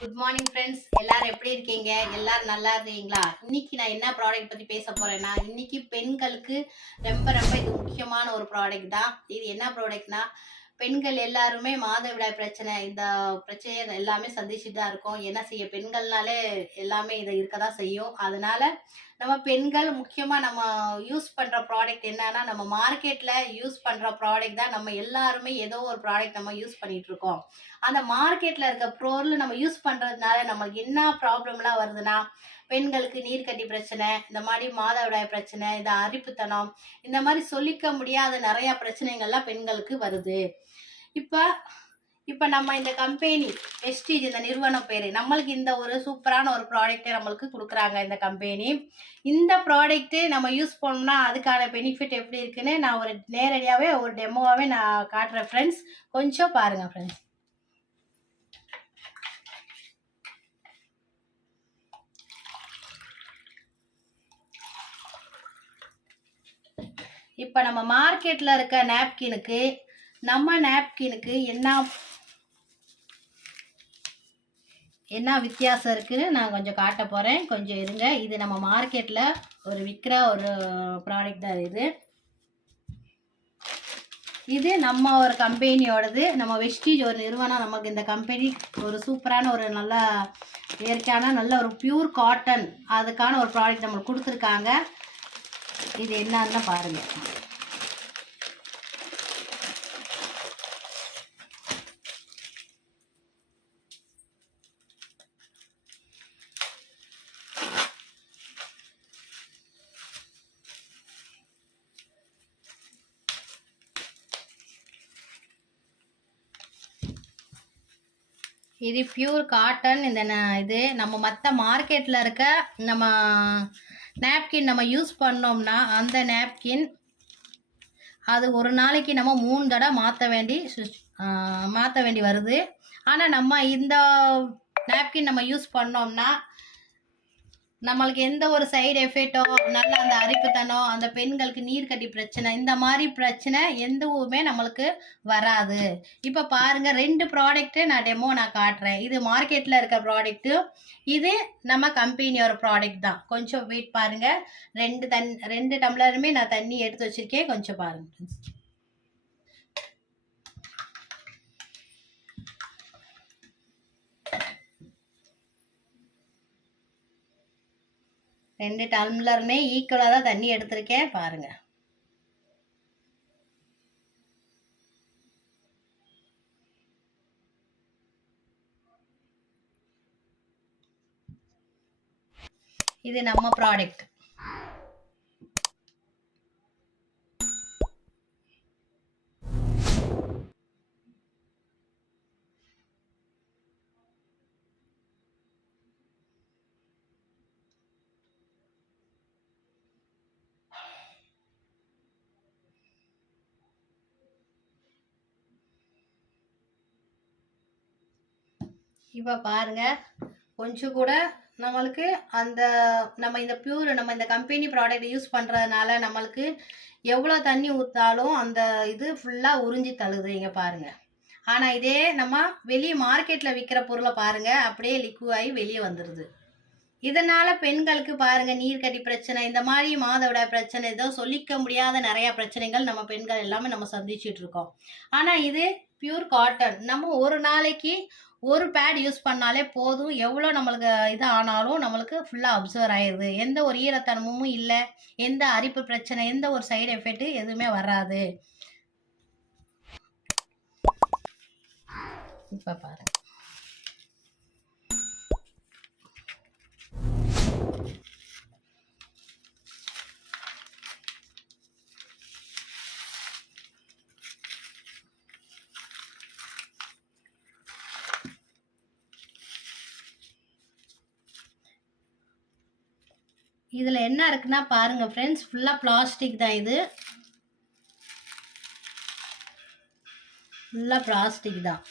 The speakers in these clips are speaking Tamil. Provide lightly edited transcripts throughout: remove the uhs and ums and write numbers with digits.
குட் மார்னிங் ஃப்ரெண்ட்ஸ், எல்லாரும் எப்படி இருக்கீங்க? எல்லாரும் நல்லா இருக்கீங்களா? இன்னைக்கு நான் என்ன ப்ராடக்ட் பத்தி பேச போறேன்னா, இன்னைக்கு பெண்களுக்கு ரொம்ப ரொம்ப இது முக்கியமான ஒரு ப்ராடக்ட் தான். இது என்ன ப்ராடக்ட்னா, பெண்கள் எல்லாருமே மாதவிடாய் பிரச்சனை, இந்த பிரச்சனையை எல்லாமே சந்திச்சுட்டு தான் இருக்கோம். என்ன செய்ய, பெண்கள்னாலே எல்லாமே இது இருக்க தான் செய்யும். அதனால நம்ம பெண்கள் முக்கியமாக நம்ம யூஸ் பண்ணுற ப்ராடக்ட் என்னன்னா, நம்ம மார்க்கெட்டில் யூஸ் பண்ணுற ப்ராடக்ட் தான். நம்ம எல்லாருமே ஏதோ ஒரு ப்ராடக்ட் நம்ம யூஸ் பண்ணிட்டு இருக்கோம். அந்த மார்க்கெட்டில் இருக்க பொருள் நம்ம யூஸ் பண்ணுறதுனால நமக்கு என்ன ப்ராப்ளம்லாம் வருதுன்னா, பெண்களுக்கு நீர்க்கட்டி பிரச்சனை, இந்த மாதிரி மாதவிடாய் பிரச்சனை, இந்த அரிப்புத்தனம், இந்த மாதிரி சொல்லிக்க முடியாத நிறையா பிரச்சனைகள்லாம் பெண்களுக்கு வருது. இப்போ இப்போ நம்ம இந்த கம்பெனி வெஸ்டீஜ், இந்த நிறுவனம் பேர், நம்மளுக்கு இந்த ஒரு சூப்பரான ஒரு ப்ராடக்ட்டை நம்மளுக்கு கொடுக்குறாங்க இந்த கம்பெனி. இந்த ப்ராடக்ட்டு நம்ம யூஸ் பண்ணோம்னா அதுக்கான பெனிஃபிட் எப்படி இருக்குன்னு நான் ஒரு நேரடியாகவே ஒரு டெமோவாகவே நான் காட்டுறேன் ஃப்ரெண்ட்ஸ். கொஞ்சம் பாருங்கள் ஃப்ரெண்ட்ஸ். இப்போ நம்ம மார்க்கெட்டில் இருக்க நாப்கினுக்கு நம்ம நாப்கினுக்கு என்ன வித்தியாசம் இருக்குன்னு நான் கொஞ்சம் காட்ட போகிறேன். கொஞ்சம் இருங்க. இது நம்ம மார்க்கெட்டில் ஒரு விற்கிற ஒரு ப்ராடக்ட் தான் இது நம்ம ஒரு கம்பெனியோடது. நம்ம வெஸ்டீஜ் ஒரு நிறுவனம் நமக்கு இந்த கம்பெனி ஒரு சூப்பரான ஒரு நல்ல இயற்கையான நல்ல ஒரு பியூர் காட்டன் அதுக்கான ஒரு ப்ராடக்ட் நம்மளுக்கு கொடுத்துருக்காங்க. இது என்னன்னு பாருங்கள். இது பியூர் காட்டன். இது நம்ம மற்ற மார்க்கெட்டில் இருக்க நம்ம நாப்கின் நம்ம யூஸ் பண்ணோம்னா அந்த நாப்கின் அது ஒரு நாளைக்கு நம்ம 3 தடவை மாற்ற வேண்டி வருது. ஆனால் நம்ம இந்த நாப்கின் நம்ம யூஸ் பண்ணோம்னா நம்மளுக்கு எந்த ஒரு சைடு எஃபெக்டோ, நல்ல அந்த அரிப்புத்தனம், அந்த பெண்களுக்கு நீர்க்கட்டி பிரச்சனை, இந்த மாதிரி பிரச்சனை எதுவுமே நம்மளுக்கு வராது. இப்போ பாருங்க, 2 ப்ராடக்ட்டு நான் டெமோ காட்டுறேன். இது மார்க்கெட்டில் இருக்க ப்ராடக்ட்டு, இது நம்ம கம்பெனியோட ப்ராடக்ட் தான். கொஞ்சம் வெயிட் பாருங்க. 2 டம்ளருமே நான் தண்ணி எடுத்து வச்சிருக்கேன். கொஞ்சம் பாருங்க. 2 டம்ளருமே ஈக்குவலாக தான் தண்ணி எடுத்திருக்கேன். பாருங்க. இது நம்ம ப்ராடக்ட். இப்போ பாருங்க, கொஞ்சம் கூட நம்மளுக்கு அந்த நம்ம இந்த பியூர் நம்ம இந்த கம்பெனி ப்ராடக்ட் யூஸ் பண்ணுறதுனால நம்மளுக்கு எவ்வளோ தண்ணி ஊற்றாலும் அந்த இது ஃபுல்லாக உறிஞ்சி தள்ளுது. இங்கே பாருங்கள். ஆனால் இதே நம்ம வெளியே மார்க்கெட்டில் விற்கிற பொருளை பாருங்கள், அப்படியே லிக்விட் ஆகி வெளியே வந்துடுது. இதனால் பெண்களுக்கு பாருங்கள், நீர்க்கட்டி பிரச்சனை, இந்த மாதிரி மாதவிடாய் பிரச்சனை, ஏதோ சொல்லிக்க முடியாத நிறையா பிரச்சனைகள் நம்ம பெண்கள் எல்லாமே நம்ம சந்திச்சுட்டு இருக்கோம். ஆனால் இது பியூர் காட்டன். நம்ம ஒரு நாளைக்கு ஒரு பேட் யூஸ் பண்ணாலே போதும். எவ்வளோ நம்மளுக்கு இது ஆனாலும் நம்மளுக்கு ஃபுல்லாக அப்சர்வ் ஆயிடுது. எந்த ஒரு ஈரத்தனமும் இல்லை, எந்த அரிப்பு பிரச்சனை, எந்த ஒரு சைடு எஃபெக்ட்டு எதுவுமே வராது. இப்போ பாருங்க. இதில் என்ன இருக்குன்னா பாருங்கள் ஃப்ரெண்ட்ஸ், ஃபுல்லாக பிளாஸ்டிக் தான். இது ஃபுல்லாக பிளாஸ்டிக் தான்.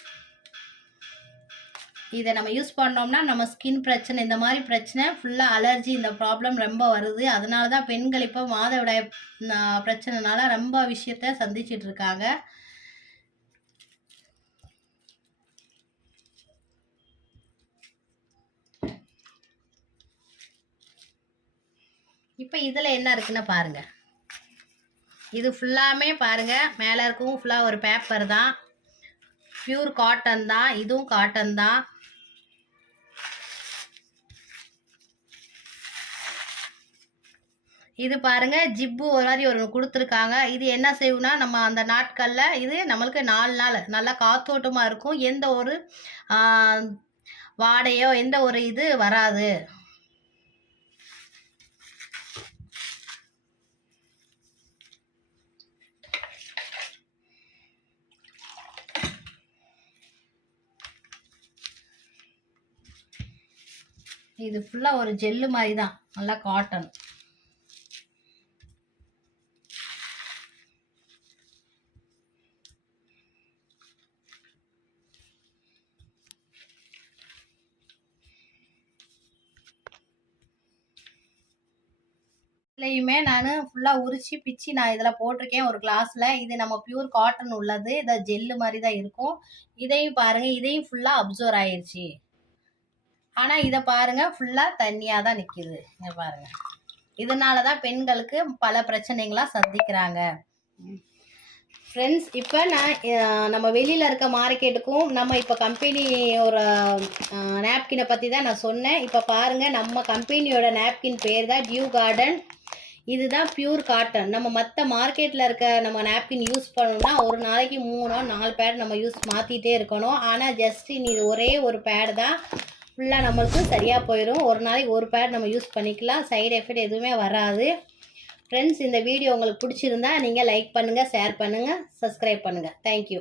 இதை நம்ம யூஸ் பண்ணோம்னா நம்ம ஸ்கின் பிரச்சனை, இந்த மாதிரி பிரச்சனை ஃபுல்லாக அலர்ஜி, இந்த ப்ராப்ளம் ரொம்ப வருது. அதனால தான் பெண்கள் இப்போ மாதவிடாய் பிரச்சனைனால ரொம்ப விஷயத்த சந்திச்சிட்டு இருக்காங்க. இப்போ இதில் என்ன இருக்குன்னு பாருங்கள். இது ஃபுல்லாமே பாருங்கள், மேலே இருக்கவும் ஃபுல்லாக ஒரு பேப்பர் தான், பியூர் காட்டன் தான், இதுவும் காட்டன் தான். இது பாருங்க ஜிப்பு ஒரு மாதிரி ஒரு கொடுத்துருக்காங்க. இது என்ன செய்யும்னா நம்ம அந்த நாட்களில் இது நம்மளுக்கு 4 நாள் நல்லா காத்தோட்டமாக இருக்கும். எந்த ஒரு வாடையோ எந்த ஒரு இது வராது. இது ஃபுல்லாக ஒரு ஜெல்லு மாதிரி தான், நல்லா காட்டன். இதுலையுமே நான் ஃபுல்லாக உரிச்சு பிச்சு நான் இதில் போட்டிருக்கேன் ஒரு கிளாஸில். இது நம்ம பியூர் காட்டன் உள்ளது, இதை ஜெல்லு மாதிரி தான் இருக்கும். இதையும் பாருங்கள், இதையும் ஃபுல்லாக அப்சர்வ் ஆயிடுச்சு. ஆனால் இதை பாருங்கள் ஃபுல்லாக தண்ணியாக தான் நிற்கிது. இதை பாருங்கள், இதனால தான் பெண்களுக்கு பல பிரச்சனைகளாக சந்திக்கிறாங்க. ஃப்ரெண்ட்ஸ், இப்போ நான் நம்ம வெளியில் இருக்க மார்க்கெட்டுக்கும் நம்ம இப்போ கம்பெனி ஒரு நாப்கினை பற்றி தான் நான் சொன்னேன். இப்போ பாருங்கள், நம்ம கம்பெனியோட நாப்கின் பேர் தான் டியூ கார்டன். இதுதான் பியூர் காட்டன். நம்ம மற்ற மார்க்கெட்டில் இருக்க நம்ம நாப்கின் யூஸ் பண்ணணும்னா ஒரு நாளைக்கு 3-4 பேட் நம்ம மாற்றிட்டே இருக்கணும். ஆனால் ஜஸ்ட் இது ஒரே ஒரு பேட் தான் ஃபுல்லாக நம்மளுக்கு சரியாக போயிடும். ஒரு நாளைக்கு ஒரு பேட் நம்ம யூஸ் பண்ணிக்கலாம், சைடு எஃபெக்ட் எதுவுமே வராது. ஃப்ரெண்ட்ஸ், இந்த வீடியோ உங்களுக்கு பிடிச்சிருந்தா நீங்கள் லைக் பண்ணுங்கள், ஷேர் பண்ணுங்கள், சப்ஸ்கிரைப் பண்ணுங்கள். தேங்க்யூ.